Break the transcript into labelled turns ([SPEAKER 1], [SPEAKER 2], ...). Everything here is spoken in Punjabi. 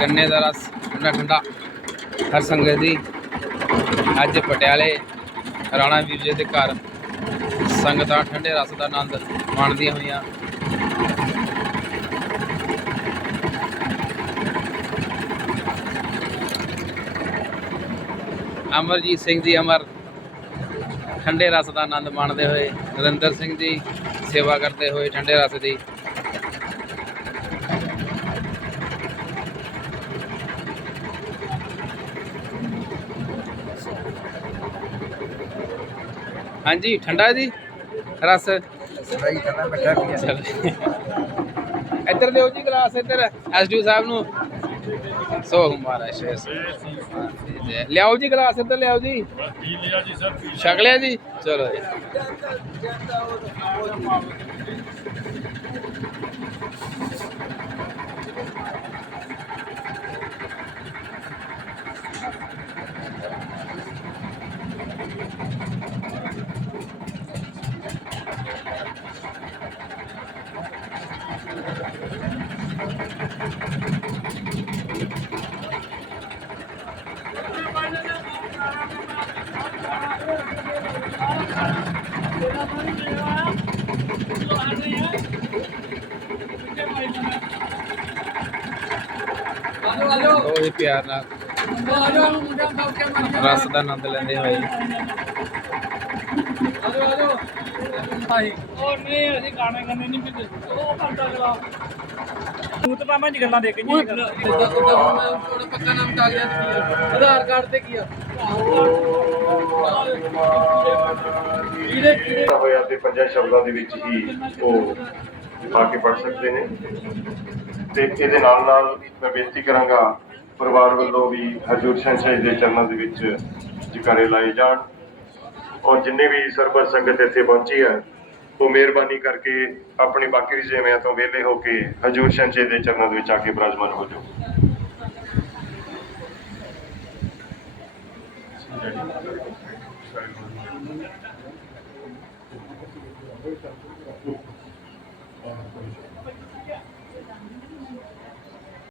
[SPEAKER 1] ਗੰਨੇ ਦਾ ਰਸ, ਠੰਡਾ ਠੰਡਾ। ਹਰ ਸੰਗਤ ਦੀ। ਅੱਜ ਪਟਿਆਲੇ ਰਾਣਾ ਵੀਰ ਜੀ ਦੇ ਘਰ ਸੰਗਤਾਂ ਠੰਡੇ ਰਸ ਦਾ ਆਨੰਦ ਮਾਣਦੀਆਂ ਹੋਈਆਂ। ਅਮਰਜੀਤ ਸਿੰਘ ਜੀ ਅਮਰ ਠੰਡੇ ਰਸ ਦਾ ਆਨੰਦ ਮਾਣਦੇ ਹੋਏ, ਨਰਿੰਦਰ ਸਿੰਘ ਜੀ ਸੇਵਾ ਕਰਦੇ ਹੋਏ ਠੰਡੇ ਰਸ ਦੀ ਹਾਂਜੀ ਠੰਡਾ ਜੀ? ਰਸ।
[SPEAKER 2] ਸਹੀ।
[SPEAKER 1] ਇੱਧਰ ਦਿਓ ਜੀ ਗਲਾਸ ਇੱਧਰ। ਐਸਡੀਓ ਸਾਹਿਬ ਨੂੰ। ਸੋ ਹਮਾਰਾ ਸ਼ੇਰ ਲਿਆਓ ਜੀ ਗਲਾਸ ਇੱਧਰ ਲਿਆਓ ਜੀ।
[SPEAKER 3] ਪੀ ਲਿਆ ਜੀ ਸਰ ਪੀ
[SPEAKER 1] ਛਕ ਲਿਆ ਜੀ। ਚਲੋ ਜੀ। ਉਹ ਹੀ ਪਿਆਰ ਨਾਲ। ਰਸ ਦਾ ਆਨੰਦ ਲੈਂਦੇ ਹੋਏ
[SPEAKER 3] ਉਹ ਨਹੀਂ ਅਸੀਂ ਗਾਣੇ ਗਾਣੇ ਨਹੀਂ ਪੀਂਦੇ ਉਹ ਘੰਟਾ ਚਲਾ। ਤੂੰ ਤਾਂ ਮਾਮਾ ਜੀ ਗੱਲਾਂ ਦੇ ਕੇ ਨਹੀਂ ਗੱਲ
[SPEAKER 2] ਪੱਕਾ ਨਾਮ ਟਾਲਿਆ ਆਧਾਰ ਕਾਰਡ ਤੇ ਕੀ ਆ? ਕੀੜੇ ਕੀੜੇ
[SPEAKER 4] ਹੋਇਆ ਤੇ ਪੰਜਾਂ ਸ਼ਬਦਾਂ ਦੇ ਵਿੱਚ ਹੀ ਉਹ ਆ ਕੇ ਪੜ ਸਕਦੇ ਨੇ। ਤੇ ਇਹਦੇ ਨਾਲ ਨਾਲ ਮੈਂ ਬੇਨਤੀ ਕਰਾਂਗਾ ਪਰਿਵਾਰ ਵੱਲੋਂ ਵੀ ਹਜੂਰ ਸਾਹਿਬ ਦੇ ਚਰਨਾਂ ਦੇ ਵਿੱਚ ਜਿਕਾਰੇ ਲਾਏ ਜਾਣ। ਔਰ ਜਿੰਨੇ ਵੀ ਸਰਬਤ ਸੰਗਤ ਇੱਥੇ ਪਹੁੰਚੀ ਹੈ, ਉਹ ਮਿਹਰਬਾਨੀ ਕਰਕੇ ਆਪਣੀ ਬਾਕੀ ਦੀ ਜ਼ਿੰਮੇਵਾਰੀਆਂ ਤੋਂ ਵਿਹਲੇ ਹੋ ਕੇ ਹਜੂਰ ਸਾਹਿਬ ਦੇ ਚਰਨਾਂ ਦੇ ਵਿੱਚ ਆ ਕੇ ਬਰਾਜਮਾਨ ਹੋ ਜਾਓ।